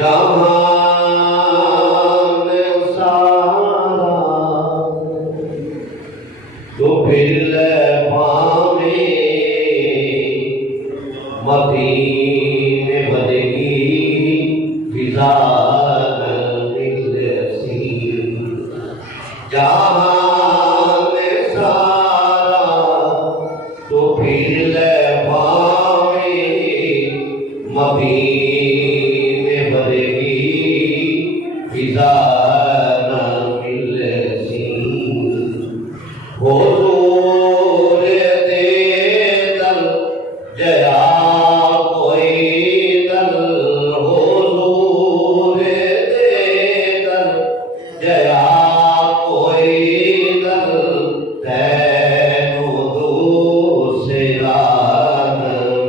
جہان سارا تو پھر بھاویں مدینے ورگی فضا ملسی جہان سارا تو پھر بھاویں مدینے ورگی فضا ملسی حضور دے دل جیا کوئی دل حضور دے دل جیا کوئی دل تینو دوسرا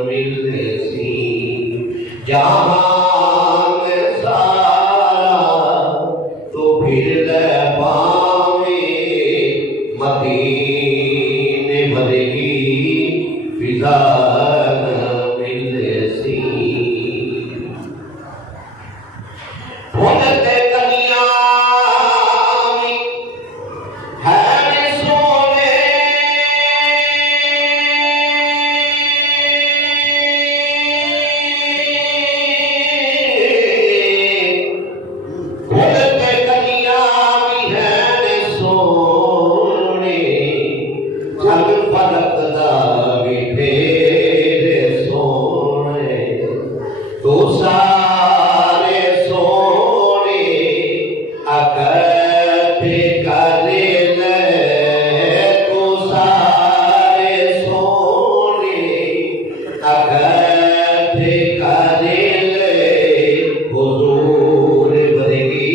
ملسی جہان سارا تو پھر مدینے ورگی فضا ملسی بھولتے کنیاں ہیں سونے بھولتے کنیاں ہیں سونے جگ پلک دا بھی پھیرے سونے تو سارے سونے اکٹھے کر لے تو سارے سونے اکٹھے کر لے حضور ورگی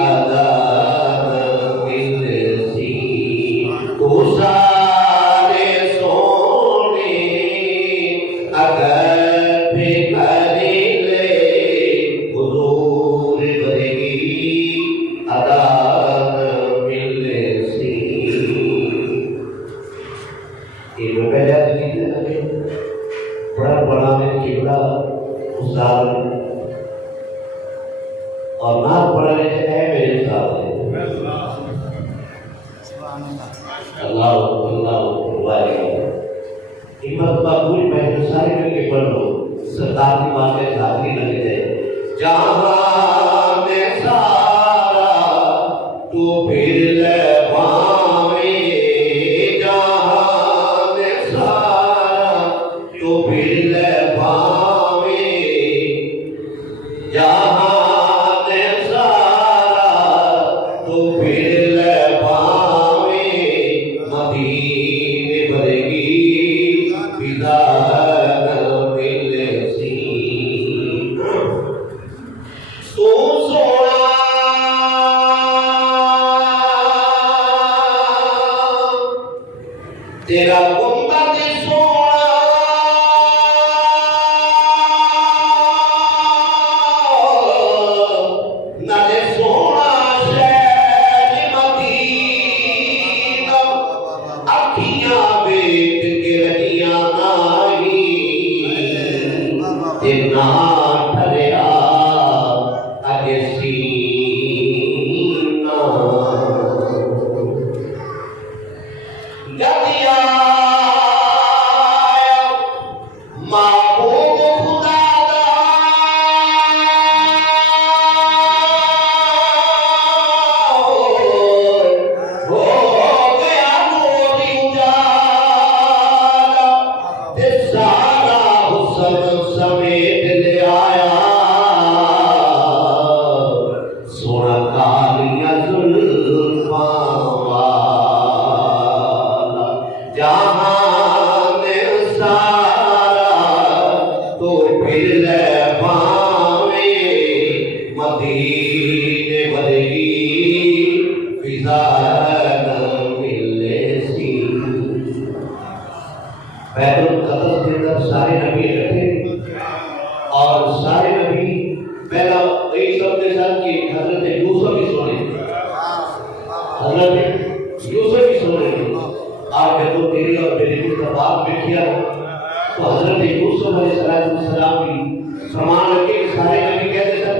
ادا ملسی تو سارے سونے اکٹھے کر لے حضور ورگی ادا ملسی یہ جو پہلے آج کیتے لگے بڑا بڑا میں قبلہ استاد اور نعت پڑھنے سے اے میرے استاد اللہ اللہ وعلیکم ایک مرتبہ پوری محفل سارے مل کے پڑھ لو سردار کی باتیں ذاتی لگے جائے جہان سارا تو پھر بھاویں جہان سارا تو پھر بھاویں جہان سارا تو پھر بھاویں مدینے ورگی فضا ملسی تو سونا تیرا گنبد سونا نالے سونا شہر مدینہ اکھیاں ویکھ کے رہیاں نہیں تے نہ ٹھریا اگے سینہ جد آیا محبوب خدا دا ہو گیا نور اجالا تے سارا حسن سمیٹ لے آیا سونا کالیاں زلفاں والا جہان سارا تو پھر بھاویں مدینے ورگی فضا ملسی بیت القدس کے اندر سارے نبی رکھے اور سارے نبی پہلا کئی سب کے ساتھ کی حضرت یوسف ہی سونے حضرت یوسف ہی سونے آج جب تیری اور میری اتفاق میں کیا تو حضرت یوسف علیہ السلام بھی فرمان رکھے کہ سارے نبی کہتے سب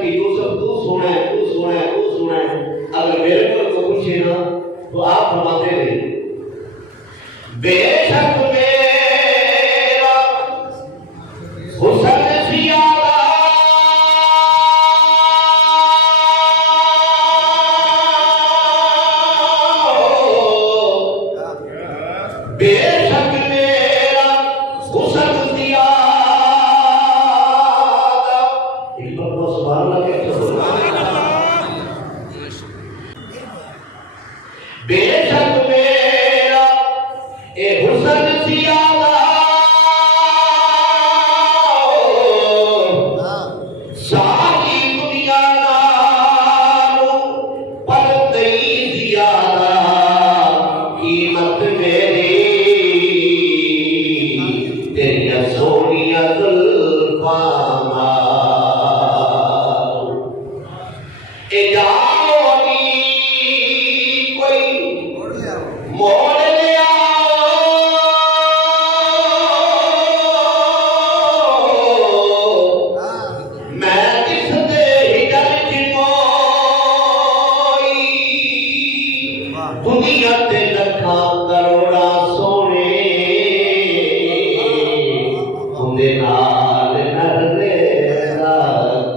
سونیا زلفاں اے جاؤنی کوئی موڑ لیا میں کس دے ہجر چموئی دنیا تے لکھاں کروڑا سونے اندے نال نرلے دا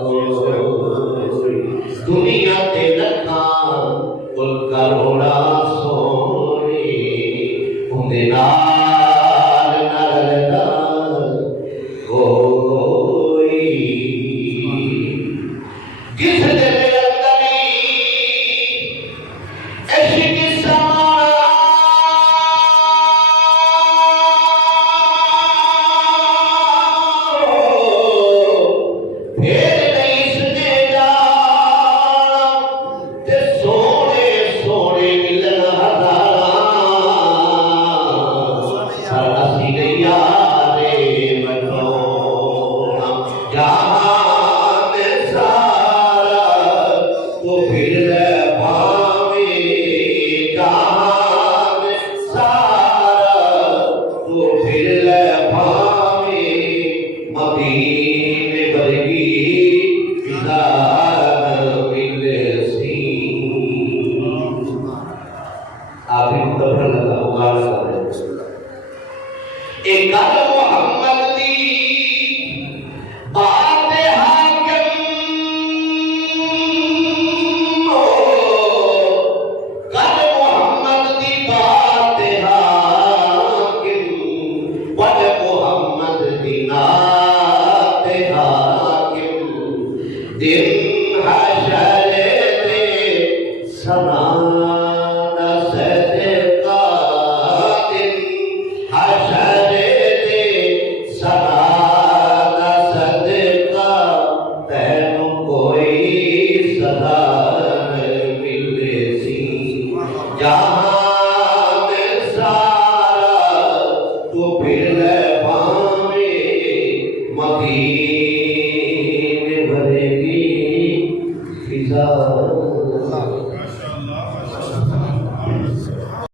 کوئی دنیا تے لکھاں کل کروڑا سونے اندے نال نرلے دا کوئی جس دے اندری عشق سمایا پھر نہیں سنے جانا تے سونے سونے ملن ہزاراں پر اسی نے یارے بنونا جہان سارا تو پھر لے بھاویں جہان سارا تو پھر لے بھاویں مدینے ورگی ملسی آپ ہی مقبر لگا مغال کر رہے ہیں ایک گل محمد دی بات حاکم گل محمد دی بات حاکم وجہ محمد دی نا